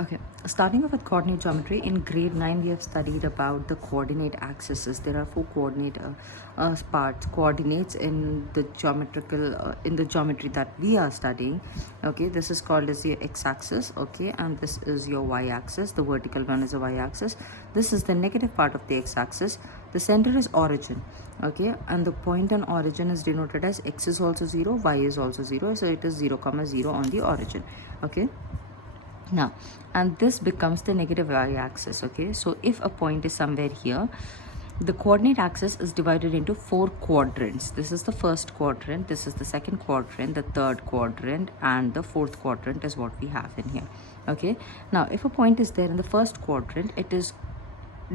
Okay, starting off with coordinate geometry, in grade 9 we have studied about the coordinate axes. There are four coordinate parts, coordinates in the geometry that we are studying. Okay, this is called as the x-axis, okay, and this is your y-axis. The vertical one is the y-axis. This is the negative part of the x-axis. The center is origin, okay, and the point on origin is denoted as x is also 0, y is also 0, so it is 0, 0 on the origin, okay. Now, and this becomes the negative y-axis, okay. So if a point is somewhere here, the coordinate axis is divided into four quadrants. This is the first quadrant, this is the second quadrant, the third quadrant, and the fourth quadrant is what we have in here, okay. Now if a point is there in the first quadrant, it is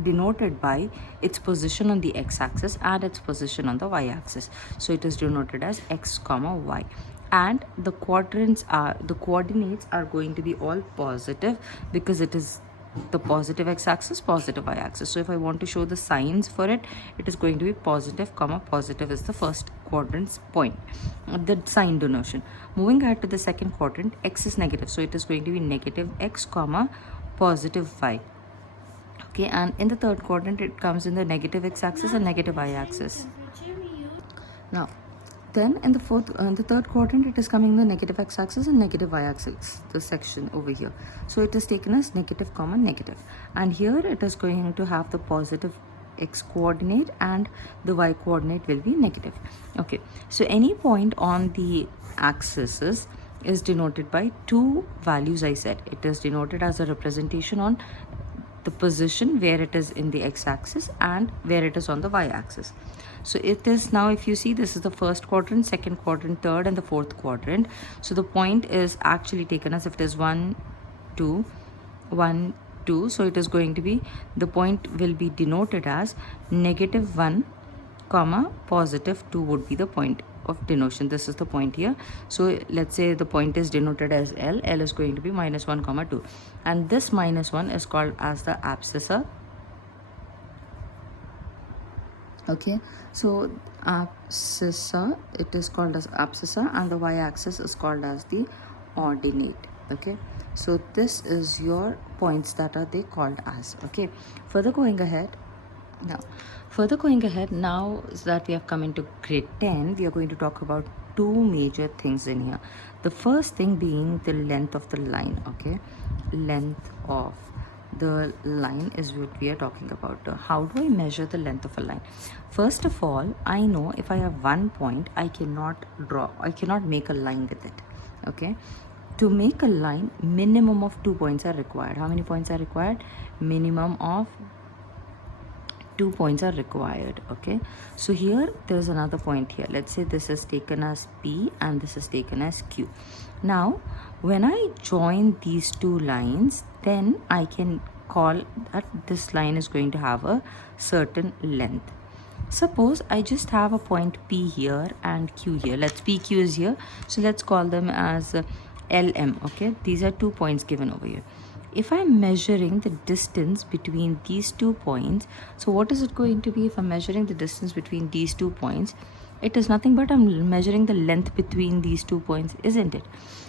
denoted by its position on the x-axis and its position on the y-axis. So it is denoted as x comma y, and the coordinates are going to be all positive because it is the positive x-axis, positive y-axis. So if I want to show the signs for it, it is going to be positive comma positive is the first quadrant's point, the sign denotation. Moving ahead to the second quadrant, x is negative, so it is going to be negative x comma positive y, okay. And in the third quadrant, it comes in the negative x-axis and negative y-axis. Now then in the third quadrant, it is coming in the negative x-axis and negative y-axis, the section over here. So it is taken as negative comma negative, and here it is going to have the positive x coordinate and the y coordinate will be negative, okay. So any point on the axis is denoted by two values. I said it is denoted as a representation on the position where it is in the x-axis and where it is on the y-axis. So it is, now if you see, this is the first quadrant, second quadrant, third and the fourth quadrant. So the point is actually taken as if it is 1 2 1 2, so it is going to be, the point will be denoted as negative 1 comma positive 2 would be the point of denotation. This is the point here. So let's say the point is denoted as L. L is going to be minus 1 comma 2, and this minus 1 is called as the abscissa, okay. So abscissa, it is called as abscissa, and the y-axis is called as the ordinate, okay. So this is your points that are they called as, okay. Further going ahead, now that we have come into grade 10, we are going to talk about two major things in here. The first thing being the length of the line, okay. Length of the line is what we are talking about. How do I measure the length of a line? First of all, I know if I have one point, I cannot make a line with it, okay. To make a line, minimum of 2 points are required. How many points are required? Minimum of 2 points are required, okay. So here there is another point here. Let's say this is taken as P and this is taken as Q. Now when I join these two lines, then I can call that this line is going to have a certain length. Suppose I just have a point P here and Q here. Let's PQ is here, so let's call them as LM, okay. These are 2 points given over here. If I'm measuring the distance between these 2 points, so what is it going to be if I'm measuring the distance between these 2 points? It is nothing but I'm measuring the length between these 2 points, isn't it?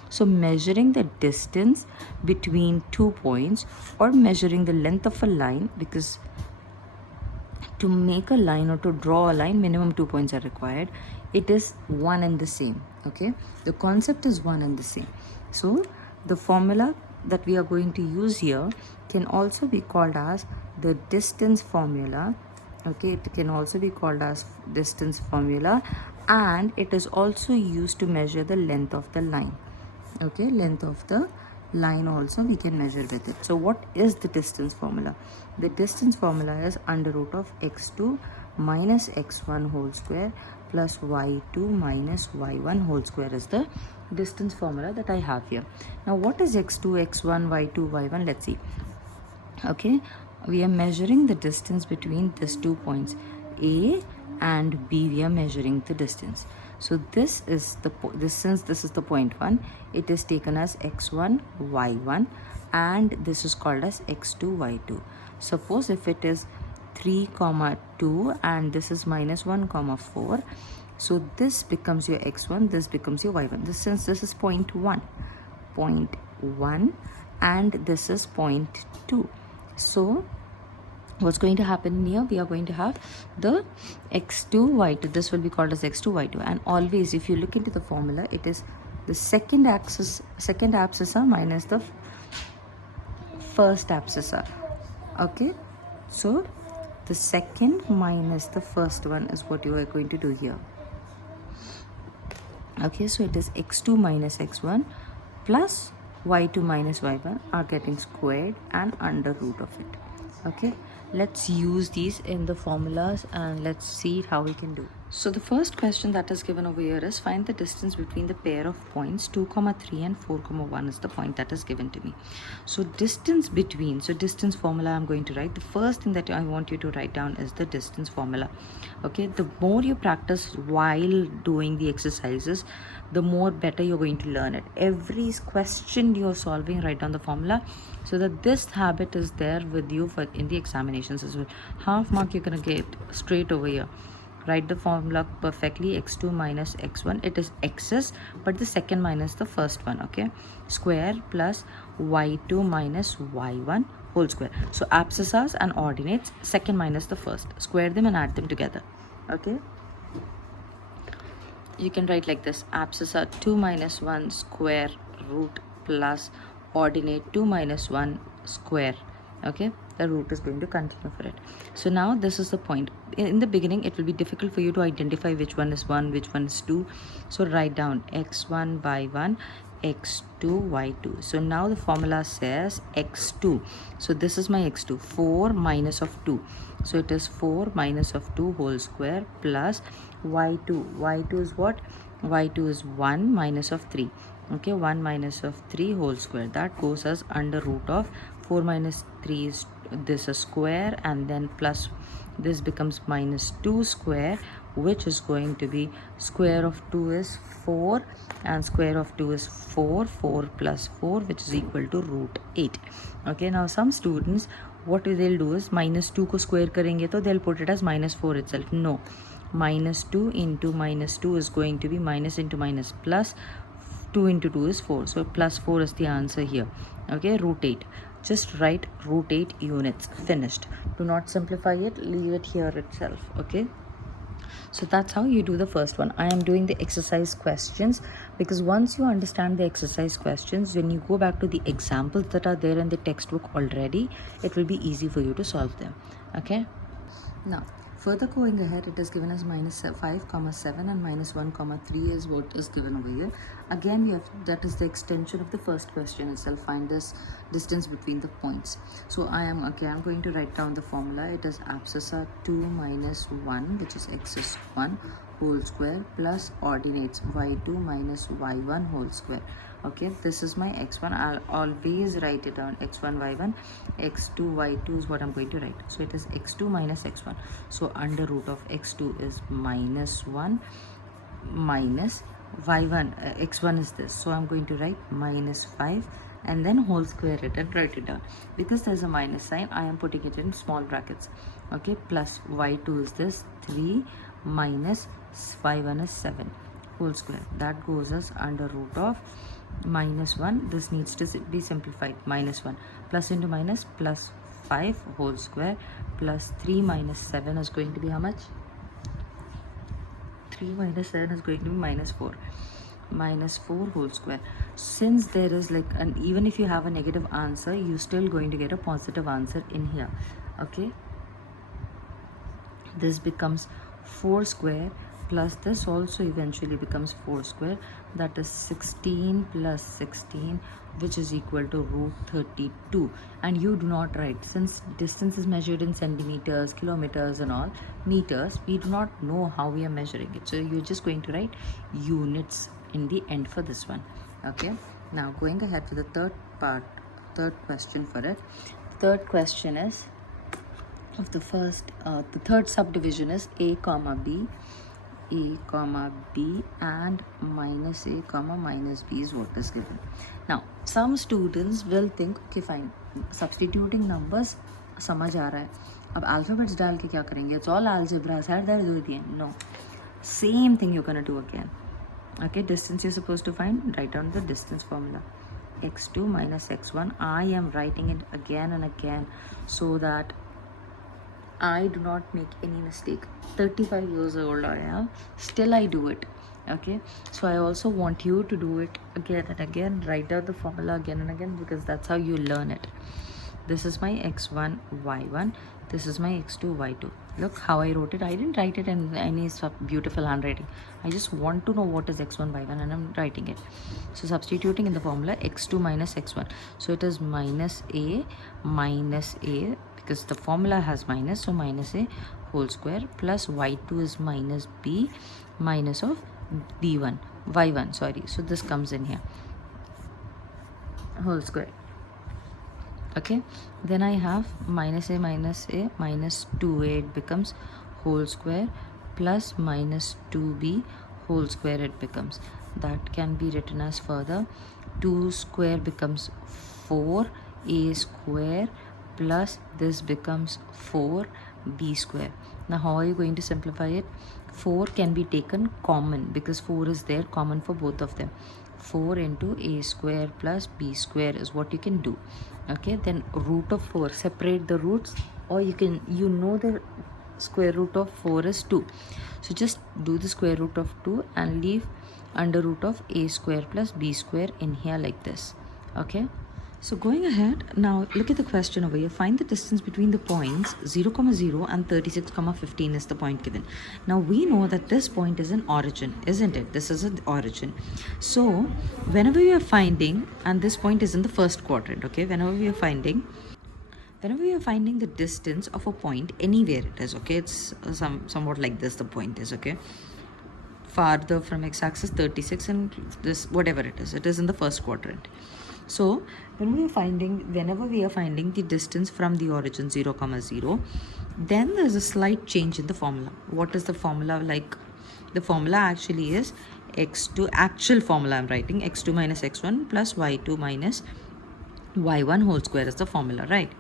So measuring the distance between 2 points or measuring the length of a line, because to make a line or to draw a line, minimum 2 points are required. It is one and the same, okay. The concept is one and the same. So the formula that we are going to use here can also be called as the distance formula, okay. It can also be called as distance formula, and it is also used to measure the length of the line, okay. Length of the line also we can measure with it. So what is the distance formula? The distance formula is under root of x2 minus x1 whole square plus y2 minus y1 whole square is the distance formula that I have here. Now what is x2, x1, y2, y1? Let's see, okay. We are measuring the distance between these 2 points A and B. We are measuring the distance. So this is the since this is the point 1, it is taken as x1 y1 and this is called as x2 y2. Suppose if it is 3 comma 2 and this is minus 1 comma 4, so this becomes your x1, this becomes your y1. Since this is point 1, and this is 0.2. So what's going to happen here, we are going to have the x2 y2, this will be called as x2 y2, and always if you look into the formula, it is the second abscissa minus the first abscissa. Okay, so the second minus the first one is what you are going to do here. Okay, so it is x2 minus x1 plus y2 minus y1 are getting squared and under root of it. Okay, let's use these in the formulas and let's see how we can do. So the first question that is given over here is find the distance between the pair of points 2, 3 and 4, 1 is the point that is given to me. So distance between, so distance formula I'm going to write. The first thing that I want you to write down is the distance formula. Okay, the more you practice while doing the exercises, the more better you're going to learn it. Every question you're solving, write down the formula so that this habit is there with you for in the examinations as well. Half mark you're gonna get straight over here. Write the formula perfectly. X2 minus x1, it is x's, but the second minus the first one. Okay, square plus y2 minus y1 whole square. So abscissas and ordinates, second minus the first, square them and add them together. Okay, you can write like this: abscissa 2 minus 1 square root plus ordinate 2 minus 1 square. Okay, the root is going to continue for it. So now this is the point. In the beginning it will be difficult for you to identify which one is 1, which one is 2. So write down x1 by 1, x2 y2. So now the formula says x2, so this is my x2, 4 minus of 2, so it is 4 minus of 2 whole square plus y2 is what? Y2 is 1 minus of 3. Okay, 1 minus of 3 whole square, that goes as under root of 4 minus 3 is this a square, and then plus this becomes minus 2 square, which is going to be square of 2 is 4 and square of 2 is 4. 4 plus 4, which is equal to root 8. Okay, now some students what they'll do is minus 2 को square करेंगे तो they'll put it as minus 4 itself. No, minus 2 into minus 2 is going to be minus into minus plus 2 into 2 is 4, so plus 4 is the answer here. Okay, root 8, just write root 8 units, finished. Do not simplify it, leave it here itself. Okay, so that's how you do the first one. I am doing the exercise questions because once you understand the exercise questions, when you go back to the examples that are there in the textbook already, it will be easy for you to solve them. Okay, now further going ahead, it is given as minus 5 comma 7 and minus 1 comma 3 is what is given over here. Again, we have, that is the extension of the first question itself. Find this distance between the points. So I am again going to write down the formula. It is abscissa 2 minus 1, which is x is 1 whole square plus ordinates y2 minus y1 whole square. Okay, this is my x1. I'll always write it down. x1 y1, x2 y2 is what I'm going to write. So it is x2 minus x1. So under root of x2 is minus 1 minus y1, x1 is this, so I'm going to write minus 5 and then whole square it and write it down. Because there's a minus sign, I am putting it in small brackets. Okay, plus y2 is this 3 minus y1 is 7 whole square, that goes as under root of minus 1. This needs to be simplified. Minus 1 plus into minus plus 5 whole square plus 3 minus 7 is going to be how much? 3 minus 7 is going to be minus 4. Minus 4 whole square. Since there is like an, even if you have a negative answer, you're still going to get a positive answer in here. Okay, this becomes 4 square plus this also eventually becomes 4 square, that is 16 plus 16, which is equal to root 32. And you do not write, since distance is measured in centimeters, kilometers and all meters, we do not know how we are measuring it, so you're just going to write units in the end for this one. Okay, now going ahead to the third question for it. Third question is of the first the third subdivision is a comma b and minus a comma minus b is what is given. Now some students will think, okay fine, substituting numbers समझ आ रहा है, अब alphabets डाल के क्या करेंगे, it's all algebra, sir दर्द होती है. No, same thing you're gonna do again. Okay, distance you're supposed to find, write down the distance formula. x2 minus x1. I am writing it again and again so that I do not make any mistake. 35 years old I am, still I do it. Okay, so I also want you to do it again and again. Write out the formula again and again, because that's how you learn it. This is my x1 y1, this is my x2 y2. Look how I wrote it. I didn't write it in any beautiful handwriting. I just want to know what is x1 y1 and I'm writing it. So substituting in the formula, x2 minus x1, so it is minus a, because the formula has minus, so minus a whole square, plus y2 is minus b minus of b1 y1, sorry, so this comes in here, whole square. Okay, then I have minus a minus 2a, it becomes whole square, plus minus 2b whole square, it becomes. That can be written as further 2 square becomes 4a square, plus this becomes 4b square. Now how are you going to simplify it? 4 can be taken common because 4 is there common for both of them. 4 into a square plus b square is what you can do. Okay, then root of 4, separate the roots, or you can, the square root of 4 is 2, so just do the square root of 2 and leave under root of a square plus b square in here like this. Okay, so going ahead, now look at the question over here. Find the distance between the points 0, 0 and 36, 15 is the point given. Now we know that this point is an origin, isn't it? This is an origin. So whenever you are finding, and this point is in the first quadrant, okay, whenever we are finding the distance of a point anywhere it is, okay, it's somewhat like this, the point is, okay, farther from x-axis 36, and this whatever it is in the first quadrant. So whenever we are finding the distance from the origin 0, 0, then there's a slight change in the formula. What is the formula like? The formula actually is x2, actual formula I'm writing, x2 minus x1 plus y2 minus y1 whole square is the formula, right?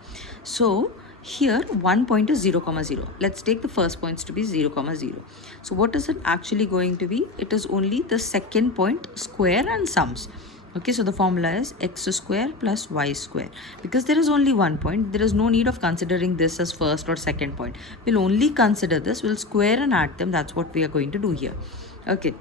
So here one point is 0, 0. Let's take the first points to be 0, 0. So what is it actually going to be? It is only the second point square and sums. Okay, so the formula is x square plus y square. Because there is only one point, there is no need of considering this as first or second point. We'll only consider this, we'll square and add them. That's what we are going to do here. Okay,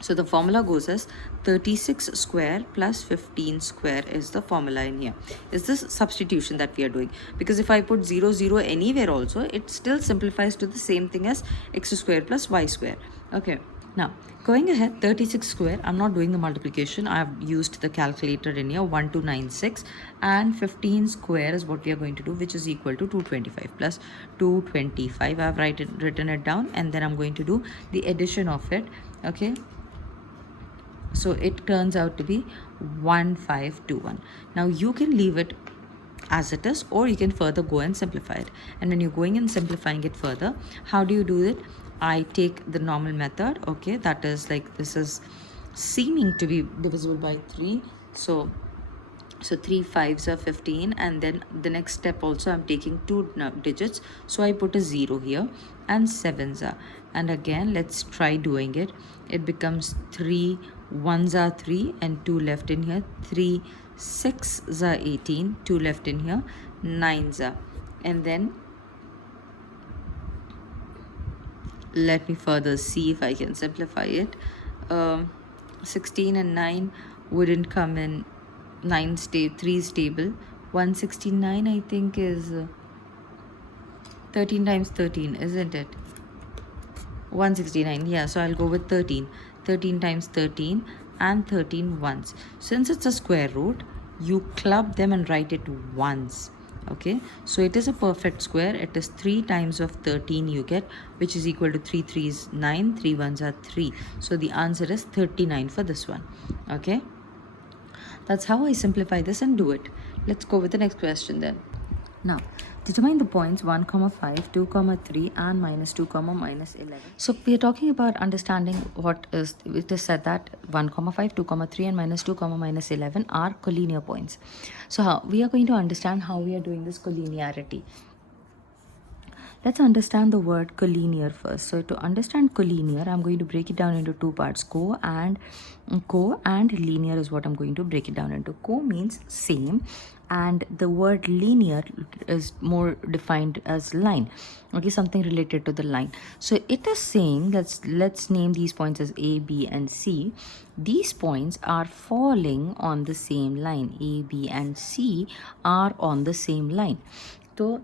so the formula goes as 36 square plus 15 square is the formula in here. Is this substitution that we are doing? Because if I put 0, 0 anywhere also, it still simplifies to the same thing as x square plus y square. Okay, now going ahead, 36 square, I'm not doing the multiplication, I have used the calculator in here, 1296, and 15 square is what we are going to do, which is equal to 225 plus 225. I have written it down, and then I'm going to do the addition of it. Okay, so it turns out to be 1521. Now you can leave it as it is, or you can further go and simplify it. And when you're going and simplifying it further, how do you do it? I take the normal method, okay, that is like, this is seeming to be divisible by 3, so 3 5s are 15, and then the next step also I'm taking 2 digits, so I put a 0 here, and 7s are, and again let's try doing it. It becomes 3 1s are 3 and 2 left in here, 3 6s are 18, 2 left in here, 9s are, and then let me further see if I can simplify it. 16 and 9 wouldn't come in, 3 is stable, 169 I think is 13 times 13, isn't it? 169, yeah, so I'll go with 13 times 13 and 13 ones. Since it's a square root, you club them and write it once. Okay, so it is a perfect square. It is 3 times of 13 you get, which is equal to 3 3s 9, 3 1s are 3, so the answer is 39 for this one. Okay, that's how I simplify this and do it. Let's go with the next question then. Now determine the points 1, 5, 2, 3 and minus 2, minus 11. So we are talking about understanding what is, it is said that 1, 5, 2, 3 and minus 2, minus 11 are collinear points. So how we are going to understand how we are doing this collinearity. Let's understand the word collinear first. So to understand collinear, I'm going to break it down into two parts. Co and linear is what I'm going to break it down into. Co means same, and the word linear is more defined as line. Okay, something related to the line. So it is saying, let's name these points as A, B, and C. These points are falling on the same line. A, B, and C are on the same line. So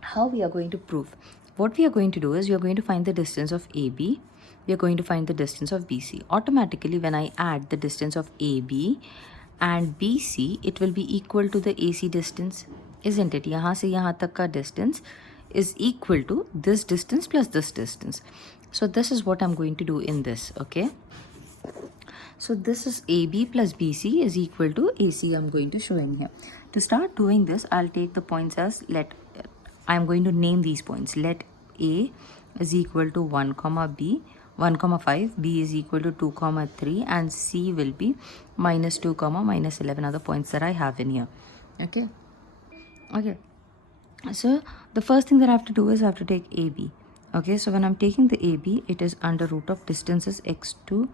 how we are going to prove? What we are going to do is we are going to find the distance of AB. We are going to find the distance of BC. Automatically, when I add the distance of AB and BC, it will be equal to the AC distance, isn't it? यहाँ से यहाँ तक का distance is equal to this distance plus this distance. So this is what I'm going to do in this, okay? So this is AB plus BC is equal to AC. I'm going to show in here. To start doing this, I'll take the points as I'm going to name these points. Let A is equal to 1 comma B, 1 comma 5, B is equal to 2 comma 3, and C will be minus 2 comma minus 11 are the points that I have in here. Okay. So the first thing that I have to do is I have to take AB. Okay, so when I'm taking the AB, it is under root of distances x2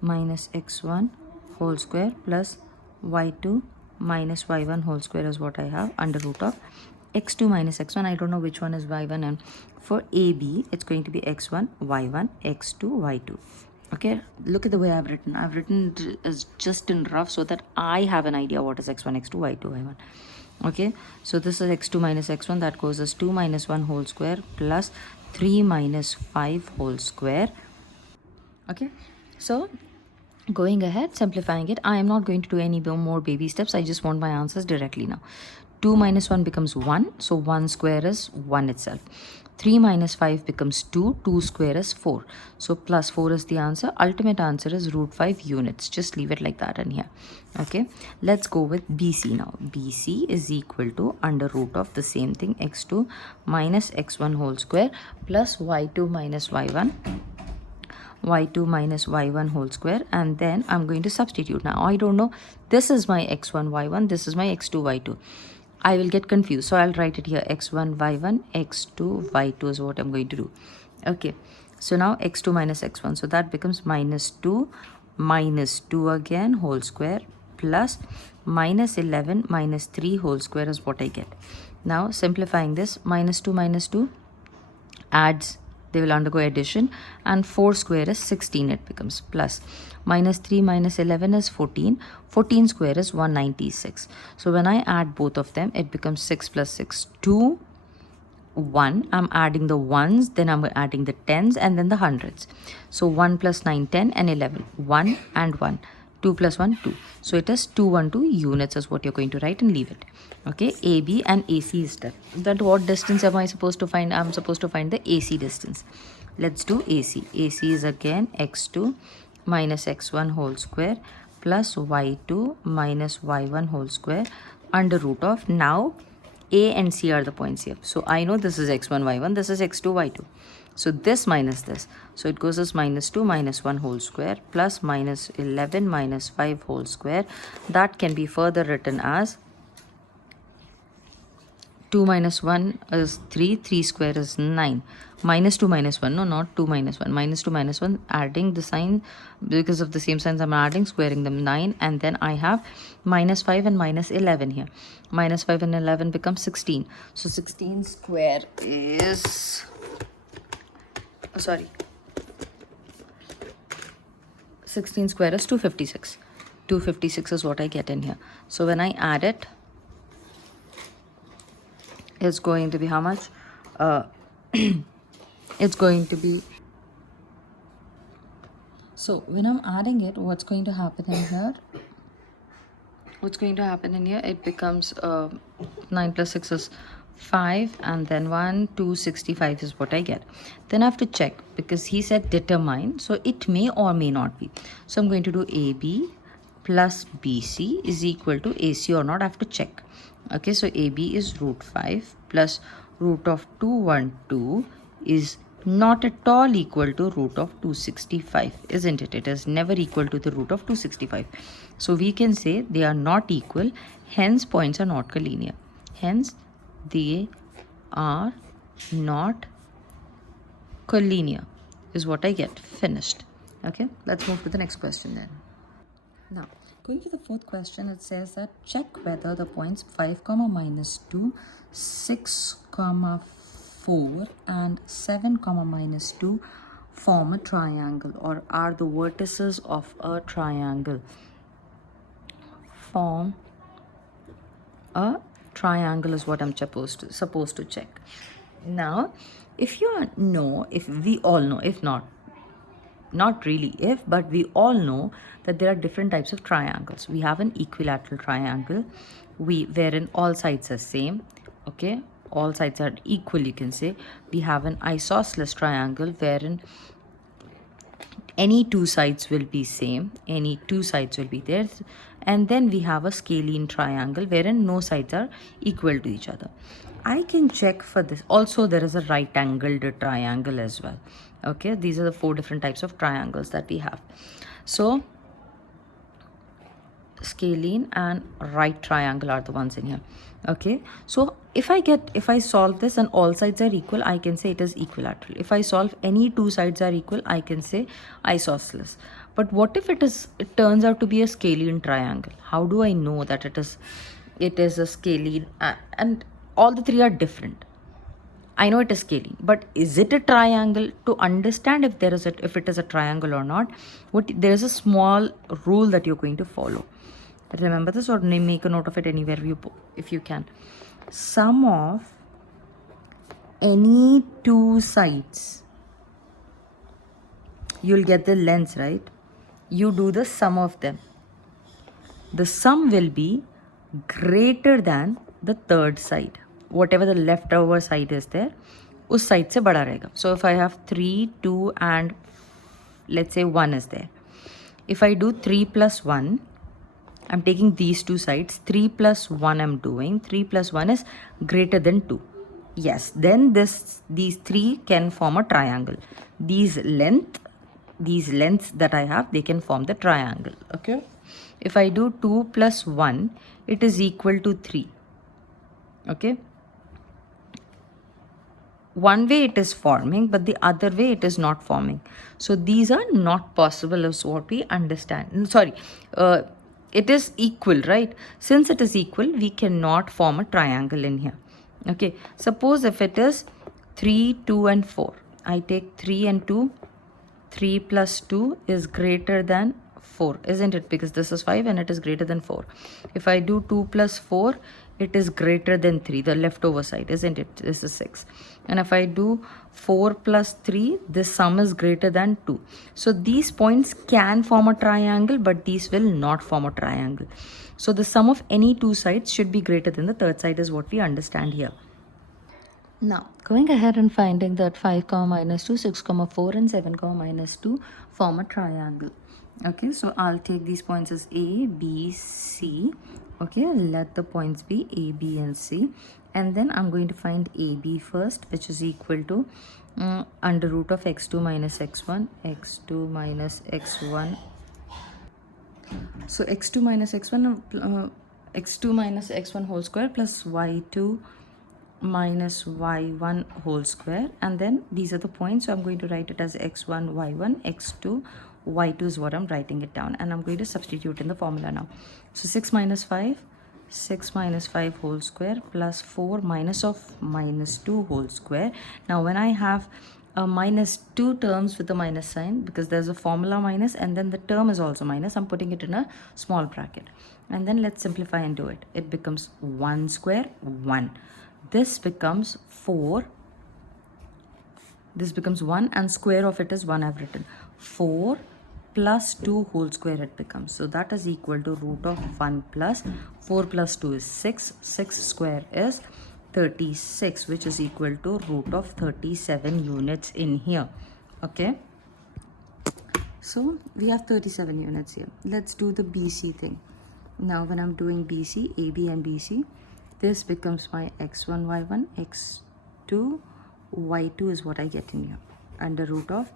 minus x1 whole square plus y2 minus y1 whole square is what I have under root of x2 minus x1. I don't know which one is y1, and for AB it's going to be x1 y1 x2 y2. Okay, look at the way I've written it as just in rough so that I have an idea what is x1 x2 y2 y1. Okay, so this is x2 minus x1, that goes as 2 minus 1 whole square plus 3 minus 5 whole square. Okay, so going ahead, simplifying it, I am not going to do any more baby steps. I just want my answers directly now. 2 minus 1 becomes 1, so 1 square is 1 itself. 3 minus 5 becomes 2, 2 square is 4. So plus 4 is the answer. Ultimate answer is root 5 units. Just leave it like that in here. Okay, let's go with BC now. BC is equal to under root of the same thing, x2 minus x1 whole square plus y2 minus y1 minus y1 whole square, and then I'm going to substitute. Now I don't know, this is my x1 y1, this is my x2 y2. I will get confused, so I'll write it here, x1 y1 x2 y2 is what I'm going to do. Okay, so now x2 minus x1, so that becomes minus 2 again whole square plus minus 11 minus 3 whole square is what I get. Now simplifying this, minus 2 adds, they will undergo addition, and 4 square is 16, it becomes plus minus 3 minus 11 is 14, 14 square is 196. So when I add both of them, it becomes 6 plus 6 2 1. I'm adding the ones, then I'm adding the tens, and then the hundreds. So 1 plus 9 10 and 11, 1 and 1, 2 plus 1 2. So it is 212 units is what you're going to write and leave it. Okay, AB and AC is done. That what distance am I supposed to find? I'm supposed to find the AC distance. Let's do AC. AC is again x2 minus x1 whole square plus y2 minus y1 whole square under root of, now A and C are the points here. So I know this is x1 y1, this is x2 y2. So this minus this, so it goes as minus 2 minus 1 whole square plus minus 11 minus 5 whole square. That can be further written as 2 minus 1 is 3, 3 square is 9. Minus 2 minus 1, no, not 2 minus 1. Minus 2 minus 1, adding the sign, because of the same signs I'm adding, squaring them 9. And then I have minus 5 and minus 11 here. Minus 5 and 11 becomes 16. So 16 square is, 16 square is 256. 256 is what I get in here. So when I add it, it's going to be how much? It's going to be, so when I'm adding it, what's going to happen in here? It becomes 9 plus 6 is 5, and then 1 265 is what I get. Then I have to check, because he said determine, so it may or may not be. So I'm going to do AB plus BC is equal to AC or not. I have to check. Okay, so AB is root 5 plus root of 212 is not at all equal to root of 265, isn't it? It is never equal to the root of 265. So we can say they are not equal, hence points are not collinear. Hence they are not collinear is what I get. Finished. Okay, let's move to the next question then. Now, going to the fourth question, it says that check whether the points 5 comma minus 2, 6 comma 4 and 7 comma minus 2 form a triangle or are the vertices of a triangle. Form a triangle is what I'm supposed to check. Now, if we all know, if not really if, but we all know that there are different types of triangles. We have an equilateral triangle wherein all sides are same, okay, all sides are equal, you can say. We have an isosceles triangle wherein any two sides will be same, any two sides will be there. And then we have a scalene triangle wherein no sides are equal to each other. I can check for this. Also, there is a right angled triangle as well. Okay, these are the 4 different types of triangles that we have. So scalene and right triangle are the ones in here. Okay, so if I solve this and all sides are equal, I can say it is equilateral. If I solve any two sides are equal, I can say isosceles. But what if it turns out to be a scalene triangle? How do I know that it is a scalene and all the 3 are different? I know it is scalene, but is it a triangle? To understand if it is a triangle or not, there is a small rule that you're going to follow. Remember this or make a note of it anywhere if you can. Sum of any two sides, you'll get the lengths, right? You do the sum of them. The sum will be greater than the third side. Whatever the leftover side is there, उस side से बड़ा रहेगा. So if I have 3, 2 and let's say 1 is there. If I do 3 plus 1, I'm taking these two sides. 3 plus 1 I'm doing. 3 plus 1 is greater than 2. Yes, then these 3 can form a triangle. These lengths that I have, they can form the triangle. Okay. If I do 2 plus 1, it is equal to 3. Okay. One way it is forming, but the other way it is not forming. So these are not possible is what we understand. Sorry, it is equal, right? Since it is equal, we cannot form a triangle in here. Okay, suppose if it is 3, 2 and 4. I take 3 and 2. 3 plus 2 is greater than 4, isn't it? Because this is 5 and it is greater than 4. If I do 2 plus 4, it is greater than 3, the leftover side, isn't it? This is 6. And if I do 4 plus 3, this sum is greater than 2. So these points can form a triangle, but these will not form a triangle. So the sum of any two sides should be greater than the third side is what we understand here. Now, going ahead and finding that 5 comma minus 2, 6 comma 4 and 7 comma minus 2 form a triangle. Okay, so I'll take these points as A, B, C. Okay, let the points be A, B and C. And then I'm going to find AB first, which is equal to under root of x2 minus x1, x2 minus x1. So x2 minus x1, x2 minus x1 whole square plus y2 minus y1 whole square, and then these are the points, so I'm going to write it as x1 y1 x2 y2 is what I'm writing it down, and I'm going to substitute in the formula now. So 6 minus 5 whole square plus 4 minus of minus 2 whole square. Now when I have a minus 2 terms with a minus sign, because there's a formula minus and then the term is also minus, I'm putting it in a small bracket, and then let's simplify and do it. It becomes 1 square 1. This becomes 4. This becomes 1 and square of it is 1 I've written. 4 plus 2 whole square it becomes. So that is equal to root of 1 plus 4 plus 2 is 6. 6 square is 36, which is equal to root of 37 units in here. Okay. So we have 37 units here. Let's do the BC thing. Now when I'm doing BC, AB and BC, this becomes my x1, y1, x2, y2 is what I get in here. Under root of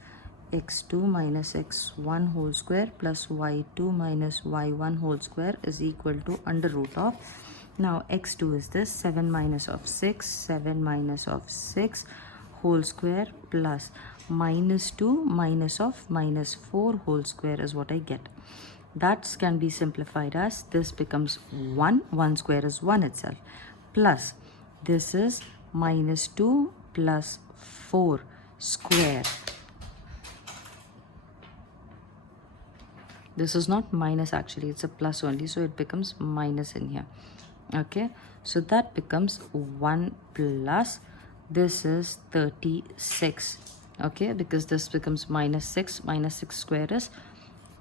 x2 minus x1 whole square plus y2 minus y1 whole square is equal to under root of Now x2 is this 7 minus of 6, 7 minus of 6 whole square plus minus 2 minus of minus 4 whole square is what I get. That can be simplified as this becomes 1, 1 square is 1 itself, plus this is minus 2 plus 4 square. This is not minus actually, it's a plus only, so it becomes minus in here. Okay, so that becomes 1 plus this is 36. Okay, because this becomes minus 6 square is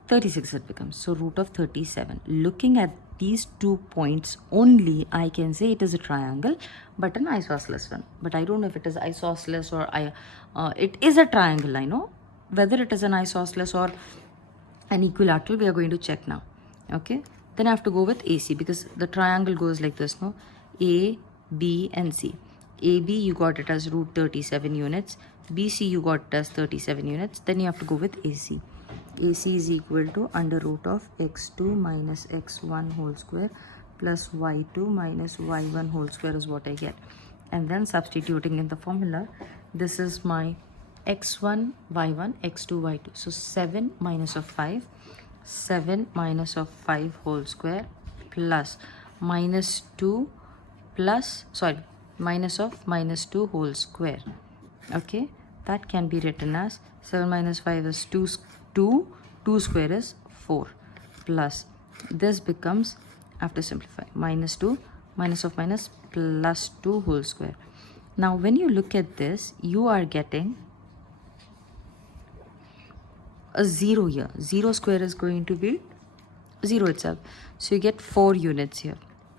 36 it becomes, so root of 37. Looking at these 2 points only, I can say it is a triangle, but an isosceles one. But I don't know if it is isosceles or it is a triangle. I know whether it is an isosceles or an equilateral, we are going to check now. Okay, then I have to go with AC because the triangle goes like this, no? A, B and C. AB you got it as root 37 units, BC you got it as 37 units, then you have to go with AC. AC is equal to under root of x2 minus x1 whole square plus y2 minus y1 whole square is what I get. And then substituting in the formula, this is my x1 y1 x2 y2, so 7 minus of 5, 7 minus of 5 whole square plus minus 2 plus minus of minus 2 whole square. Okay, that can be written as 7 minus 5 is 2 square is 4 plus this becomes, after simplify, minus 2 minus of minus plus 2 whole square. Now when you look at this, you are getting a 0 here. 0 square is going to be 0 itself, so you get 4 units here.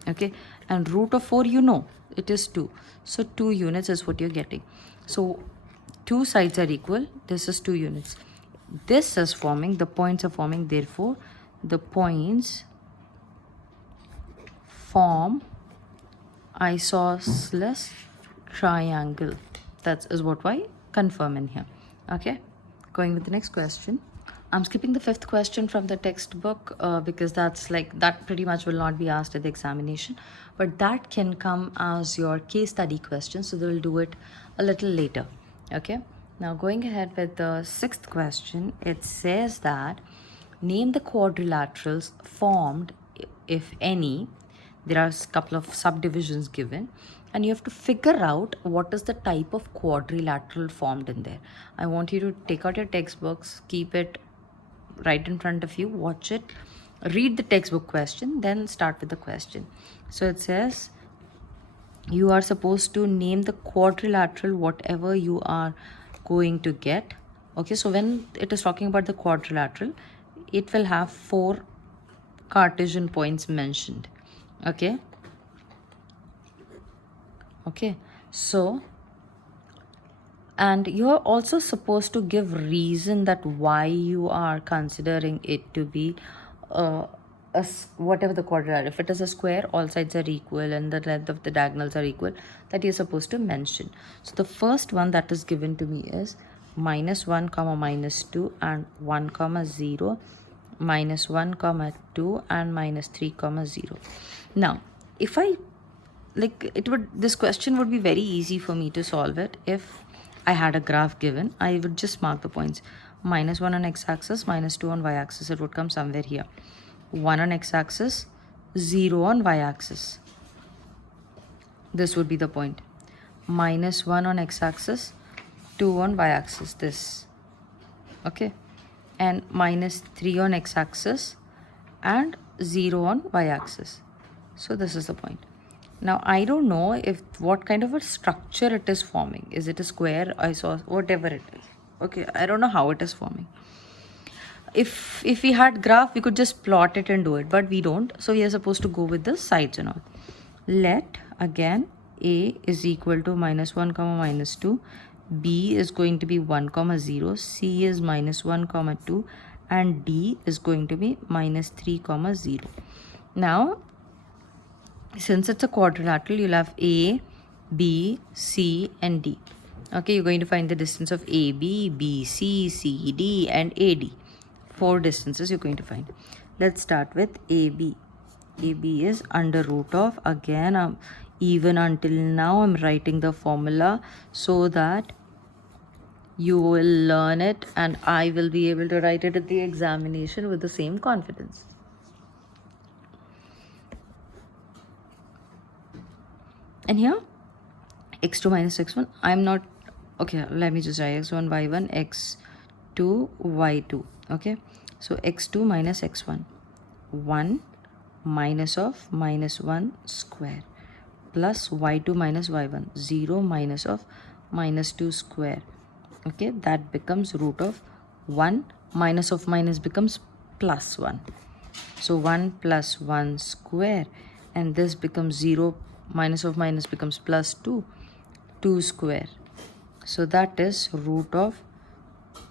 Okay, and root of 4 you know it is 2, so 2 units is what you're getting. So 2 sides are equal, this is 2 units. This is forming, the points are forming, therefore the points form isosceles triangle. That is what I confirm in here. Okay, going with the next question. I'm skipping the 5th question from the textbook because that's like, that pretty much will not be asked at the examination, but that can come as your case study question, so they will do it a little later. Okay, now going ahead with the 6th question, it says that name the quadrilaterals formed, if any. There are a couple of subdivisions given, and you have to figure out what is the type of quadrilateral formed in there. I want you to take out your textbooks, keep it right in front of you, watch it, read the textbook question, then start with the question. So it says you are supposed to name the quadrilateral whatever you are going to get. Okay, so when it is talking about the quadrilateral, it will have 4 Cartesian points mentioned. Okay, so, and you are also supposed to give reason that why you are considering it to be whatever the quadrilateral. If it is a square, all sides are equal and the length of the diagonals are equal, that you're supposed to mention. So the first one that is given to me is minus 1 comma minus 2 and 1 comma 0, minus 1 comma 2 and minus 3 comma 0. Now if I like, it would, this question would be very easy for me to solve it if I had a graph given. I would just mark the points, minus 1 on x-axis, minus 2 on y-axis. It would come somewhere here, 1 on x-axis, 0 on y-axis. This would be the point, minus 1 on x-axis, 2 on y-axis, this. Okay, and minus 3 on x-axis and 0 on y-axis. So this is the point. Now I don't know if what kind of a structure it is forming. Is it a square, isosceles, whatever it is. Okay, I don't know how it is forming. If we had graph, we could just plot it and do it, but we don't. So we are supposed to go with the sides and all. Let again A is equal to minus 1 comma minus 2, B is going to be 1 comma 0, C is minus 1 comma 2, and D is going to be minus 3 comma 0. Now since it's a quadrilateral, you'll have A, B, C and D. Okay, you're going to find the distance of AB, BC, CD and AD. 4 distances you're going to find. Let's start with AB. AB is under root of, again, even until now I'm writing the formula so that you will learn it and I will be able to write it at the examination with the same confidence. And here, x2 minus x1, I'm not, okay, let me just write x1, y1, x2, y2, okay? So x2 minus x1, 1 minus of minus 1 square plus y2 minus y1, 0 minus of minus 2 square, okay? That becomes root of 1 minus of minus becomes plus 1. So 1 plus 1 square, and this becomes 0 minus of minus becomes plus 2, 2 square. So that is root of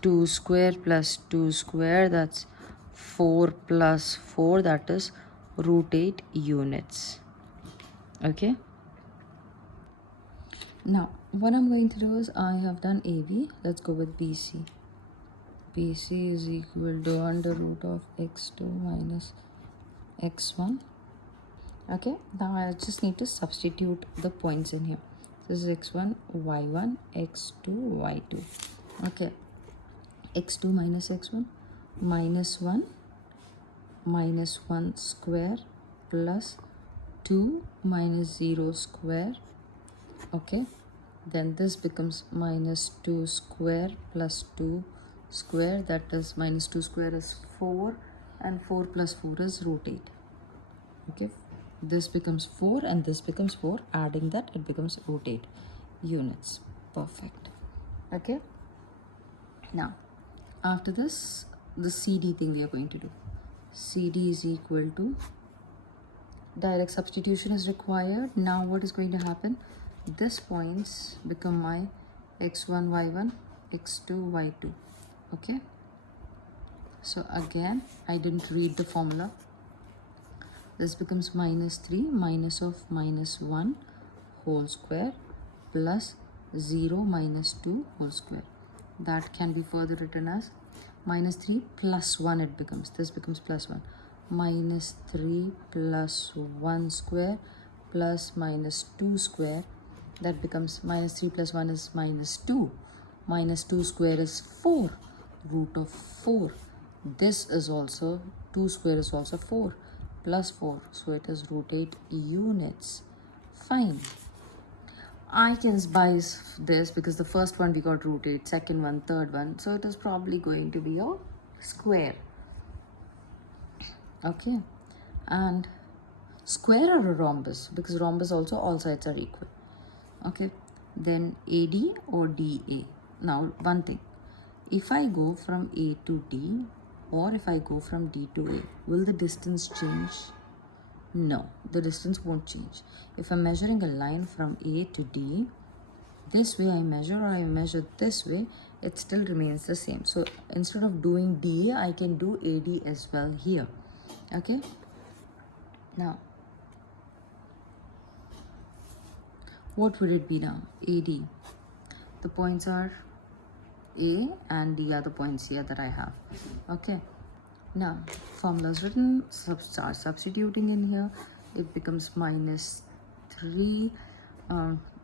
2 square plus 2 square, that's 4 plus 4, that is root 8 units. Okay. Now what I'm going to do is, I have done AB, let's go with BC. BC is equal to under root of x2 minus x1. Okay, now I just need to substitute the points in here. This is x1, y1, x2, y2. Okay, x2 minus x1, minus 1, minus 1 square plus 2 minus 0 square. Okay, then this becomes minus 2 square plus 2 square, that is minus 2 square is 4, and 4 plus 4 is root 8. Okay, this becomes 4 and this becomes 4, adding that it becomes root 8 units. Perfect. Okay, now after this, the CD thing we are going to do. CD is equal to, direct substitution is required. Now what is going to happen, this points become my x1 y1, x2 y2. Okay, so again I didn't read the formula. This becomes minus 3 minus of minus 1 whole square plus 0 minus 2 whole square. That can be further written as minus 3 plus 1, it becomes, this becomes plus 1. Minus 3 plus 1 square plus minus 2 square, that becomes minus 3 plus 1 is minus 2. Minus 2 square is 4, root of 4. This is also, 2 square is also 4. Plus 4, so it is root 8 units. Fine. I can buy this because the first one we got root 8, second one, third one, so it is probably going to be a square. Okay, and square or a rhombus, because rhombus also all sides are equal. Okay, then AD or DA. Now one thing, if I go from A to D, or if I go from D to A, will the distance change? No, the distance won't change. If I'm measuring a line from A to D, this way I measure, or I measure this way, it still remains the same. So instead of doing DA, I can do AD as well here. Okay, now what would it be now? AD, the points are A and the other points here that I have. Okay, now formula is written, start substituting in here. It becomes minus 3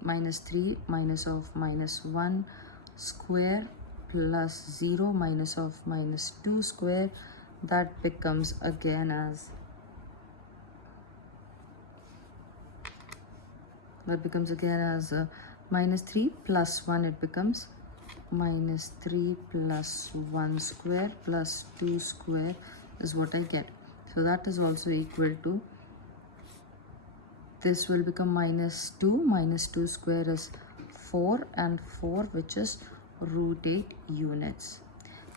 minus of minus 1 square plus 0 minus of minus 2 square, that becomes again as, minus 3 plus 1, it becomes minus 3 plus 1 square plus 2 square is what I get. So that is also equal to, this will become minus 2 square is 4, and 4, which is root 8 units.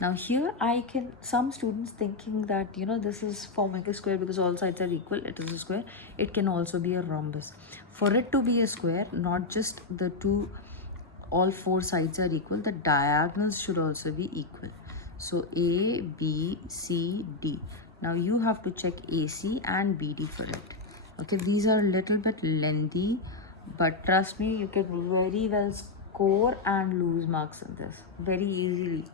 Now here I can, some students thinking that, you know, this is forming a square because all sides are equal, it is a square. It can also be a rhombus. For it to be a square, not just the two, all 4 sides are equal, the diagonals should also be equal. So A, B, C, D. Now you have to check AC and BD for it. Okay, these are a little bit lengthy, but trust me, you can very well score and lose marks in this very easily.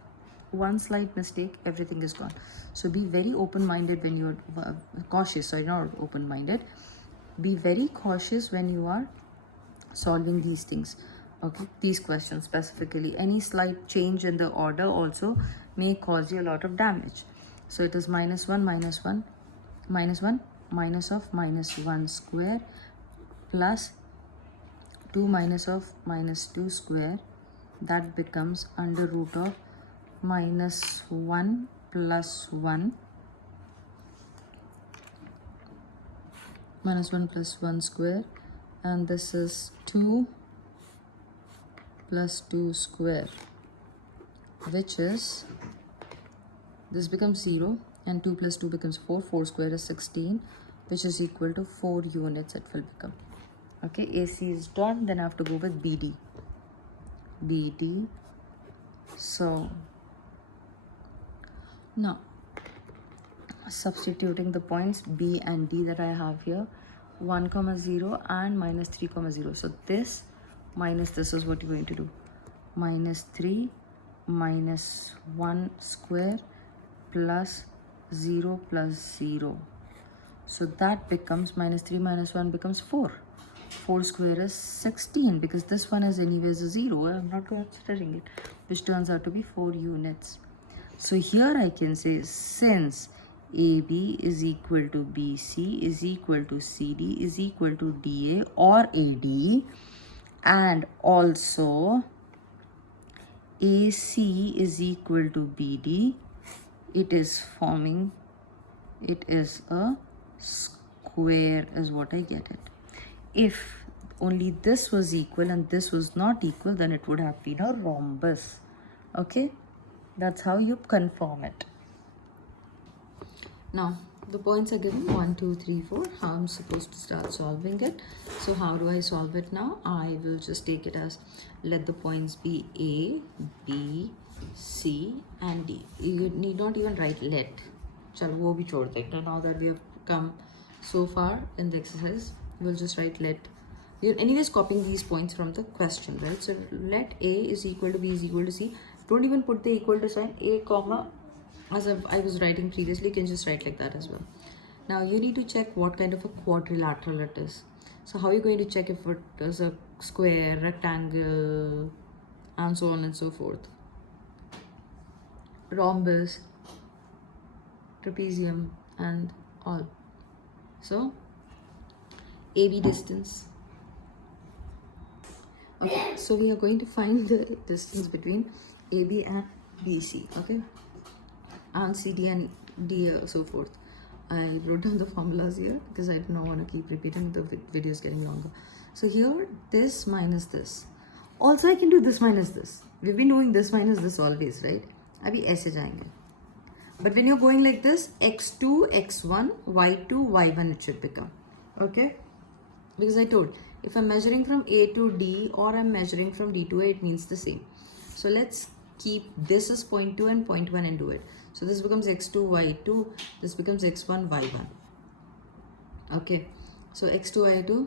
one slight mistake, everything is gone. So be very open-minded when you're cautious. Sorry, not open-minded. Be very cautious when you are solving these things. Okay, these questions specifically. Any slight change in the order also may cause you a lot of damage. So it is minus 1, minus 1, minus 1, minus of minus 1 square plus 2 minus of minus 2 square. That becomes under root of minus 1 plus 1, minus 1 plus 1 square, and this is 2 plus 2 square, which is, this becomes 0 and 2 plus 2 becomes 4. 4 square is 16, which is equal to 4 units it will become. Okay, AC is done. Then I have to go with BD. BD. So now substituting the points B and D that I have here, 1 comma 0 and minus 3 comma 0. So this minus this is what you're going to do. Minus 3 minus 1 square plus 0 plus 0. So that becomes minus 3 minus 1 becomes 4. 4 square is 16, because this one is anyways a 0. I'm not considering it, which turns out to be 4 units. So here I can say, since AB is equal to BC is equal to CD is equal to DA or AD, and also AC is equal to BD, it is forming, it is a square is what I get it. If only this was equal and this was not equal, then it would have been a rhombus. Okay, that's how you confirm it. Now the points are given 1, 2, 3, 4. How I'm supposed to start solving it? So how do I solve it now? I will just take it as, let the points be A, B, C and D. You need not even write let. Chalo, wo bhi chhod dekte. Now that we have come so far in the exercise, we'll just write let. You're anyways copying these points from the question, right? So let A is equal to B is equal to C. Don't even put the equal to sign. A comma, as I was writing previously, you can just write like that as well. Now you need to check what kind of a quadrilateral it is. So how are you going to check if it is a square, rectangle, and so on and so forth? Rhombus, trapezium and all. So AB distance. Okay, so we are going to find the distance between AB and BC, okay, and CD and D, so forth. I wrote down the formulas here because I do not want to keep repeating, the video is getting longer. So here, this minus this. Also, I can do this minus this. We've been doing this minus this always, right? Abhi aise jayenge. But when you're going like this, x2, x1, y2, y1 it should become. Okay? Because I told, if I'm measuring from A to D or I'm measuring from D to A, it means the same. So let's keep this as 0.2 and 0.1 and do it. So this becomes x2, y2. This becomes x1, y1. Okay. So x2, y2.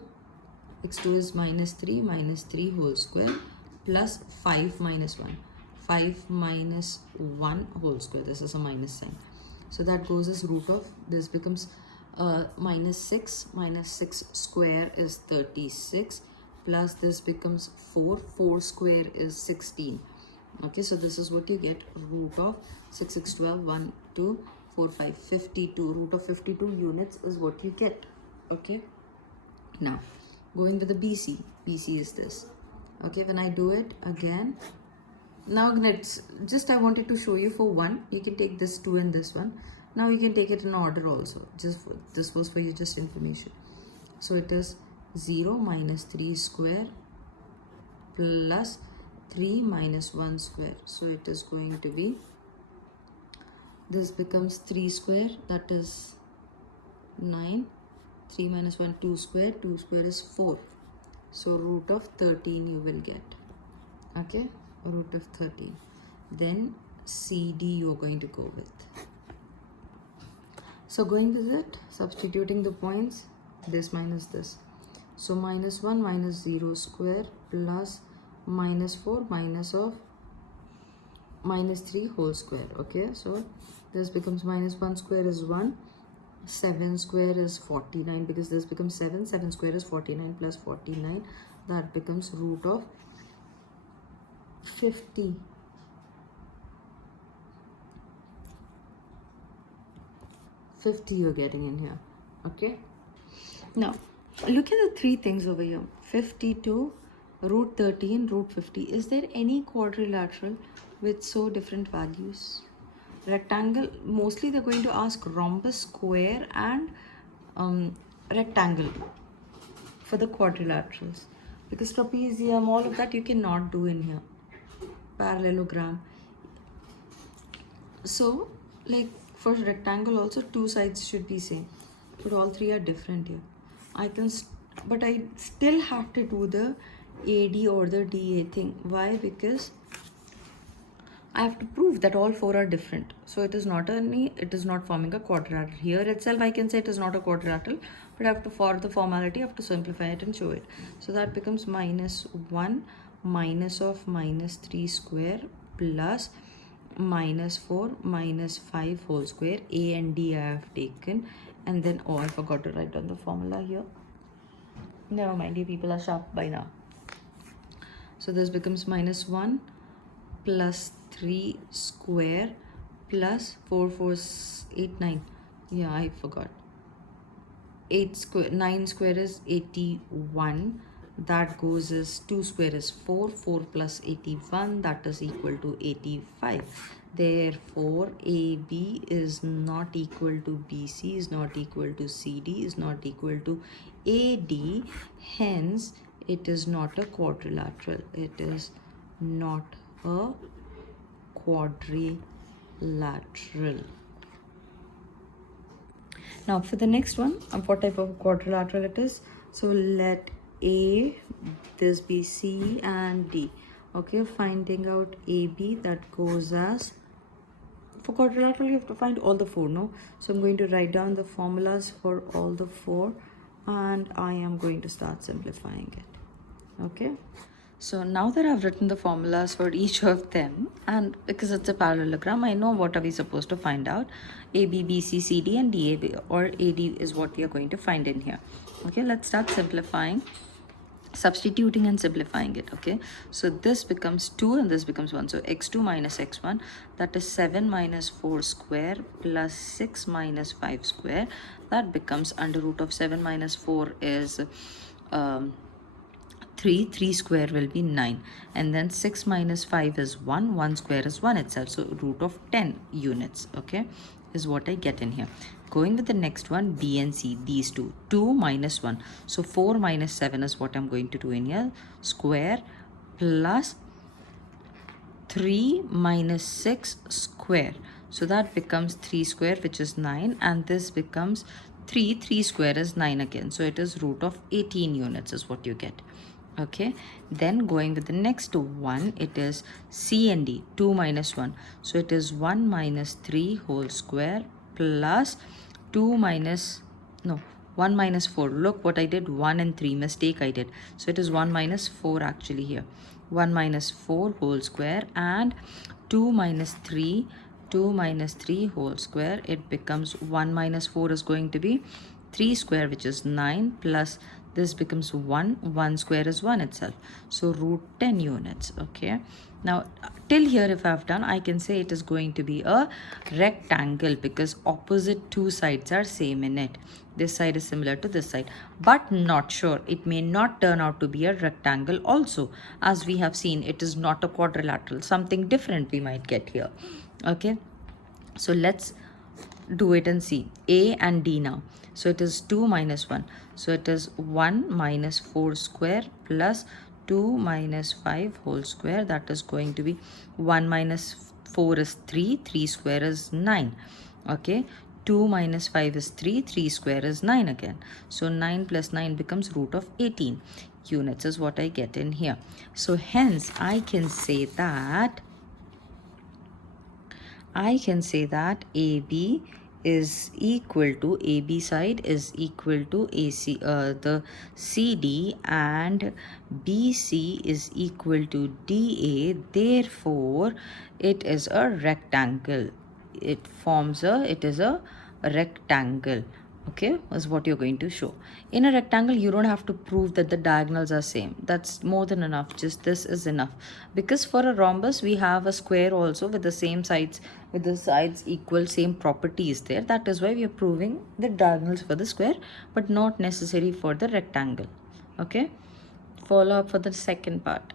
x2 is minus 3 whole square plus 5 minus 1. 5 minus 1 whole square. This is a minus sign. So that goes as root of, this becomes minus 6. Minus 6 square is 36 plus this becomes 4. 4 square is 16. Okay, so this is what you get, root of 6, 6, 12, 1, 2, 4, 5, 52. Root of 52 units is what you get. Okay, now going with the BC. BC is this. Okay, when I do it again, now let's just, I wanted to show you for one, you can take this 2 and this one. Now you can take it in order also. Just for, this was for you just information. So it is 0 minus 3 square plus 3 minus 1 square. So it is going to be, this becomes 3 square, that is 9. 3 minus 1, 2 square. 2 square is 4. So root of 13 you will get. Okay, root of 13. Then CD you are going to go with. So going with it, substituting the points, this minus this. So minus 1 minus 0 square plus minus 4 minus of minus 3 whole square. Okay, so this becomes minus 1 square is 1, 7 square is 49, because this becomes 7, 7 square is 49 plus 49, that becomes root of 50. You're getting in here. Okay, now look at the three things over here: 52, root 13, root 50. Is there any quadrilateral with so different values? Rectangle, mostly they're going to ask rhombus, square, and rectangle for the quadrilaterals, because trapezium, all of that you cannot do in here. Parallelogram. So like for rectangle also, two sides should be same, but all three are different here. But I still have to do the AD or the DA thing. Why? Because I have to prove that all four are different. So it is not forming a quadrilateral. Here itself I can say it is not a quadrilateral, but I have to, for the formality, I have to simplify it and show it. So that becomes minus 1 minus of minus 3 square plus minus 4 minus 5 whole square. A and D I have taken, and then I forgot to write down the formula here. Never mind, you people are sharp by now. So this becomes minus 1 plus 3 square plus 4 4 8 9. Yeah, I forgot. 8 square 9 square is 81. That goes as 2 square is 4. 4 plus 81, that is equal to 85. Therefore, AB is not equal to BC, is not equal to CD, is not equal to AD. Hence, it is not a quadrilateral. It is not a quadrilateral. Now for the next one, what type of quadrilateral it is. So let A, this be C and D. Okay, finding out AB, that goes as, for quadrilateral you have to find all the four, no? So I'm going to write down the formulas for all the four, and I am going to start simplifying it. Okay, so now that I've written the formulas for each of them, and because it's a parallelogram, I know what are we supposed to find out. AB, BC, CD and DAB or AD is what we are going to find in here. Okay, let's start simplifying, substituting and simplifying it. Okay, so this becomes 2 and this becomes 1. So x2 minus x1, that is 7 minus 4 square plus 6 minus 5 square. That becomes under root of 7 minus 4 is 3. 3 square will be 9, and then 6 minus 5 is 1. 1 square is 1 itself, so root of 10 units. Okay, is what I get in here. Going with the next one, B and C, these two. 2 minus 1, so 4 minus 7 is what I'm going to do in here. Square plus 3 minus 6 square, so that becomes 3 square, which is 9, and this becomes 3. 3 square is 9 again, so it is root of 18 units is what you get. Okay, then going with the next one, it is C and D. 2 minus 1, so it is 1 minus 3 whole square plus 2 minus, no, 1 minus 4. Look what I did, 1 and 3 mistake I did, so it is 1 minus 4 actually here. 1 minus 4 whole square and 2 minus 3, 2 minus 3 whole square. It becomes 1 minus 4 is going to be 3 square, which is 9, plus this becomes 1. 1 square is 1 itself, so root 10 units. Okay, now till here if I have done, I can say it is going to be a rectangle because opposite two sides are same in it. This side is similar to this side, but not sure, it may not turn out to be a rectangle also. As we have seen, it is not a quadrilateral, something different we might get here. Okay, so let's do it and see A and D now. So it is 2 minus 1, so it is 1 minus 4 square plus 2 minus 5 whole square. That is going to be 1 minus 4 is 3, 3 square is 9. Okay, 2 minus 5 is 3, 3 square is 9 again, so 9 plus 9 becomes root of 18 units is what I get in here. So hence I can say that AB is equal to AB side is equal to AC, the CD, and BC is equal to DA. Therefore, it is a rectangle. It is a rectangle. Okay, is what you're going to show. In a rectangle, you don't have to prove that the diagonals are same. That's more than enough. Just this is enough, because for a rhombus we have a square also with the same sides, with the sides equal, same properties there. That is why we are proving the diagonals for the square, but not necessary for the rectangle. Okay, follow up for the second part.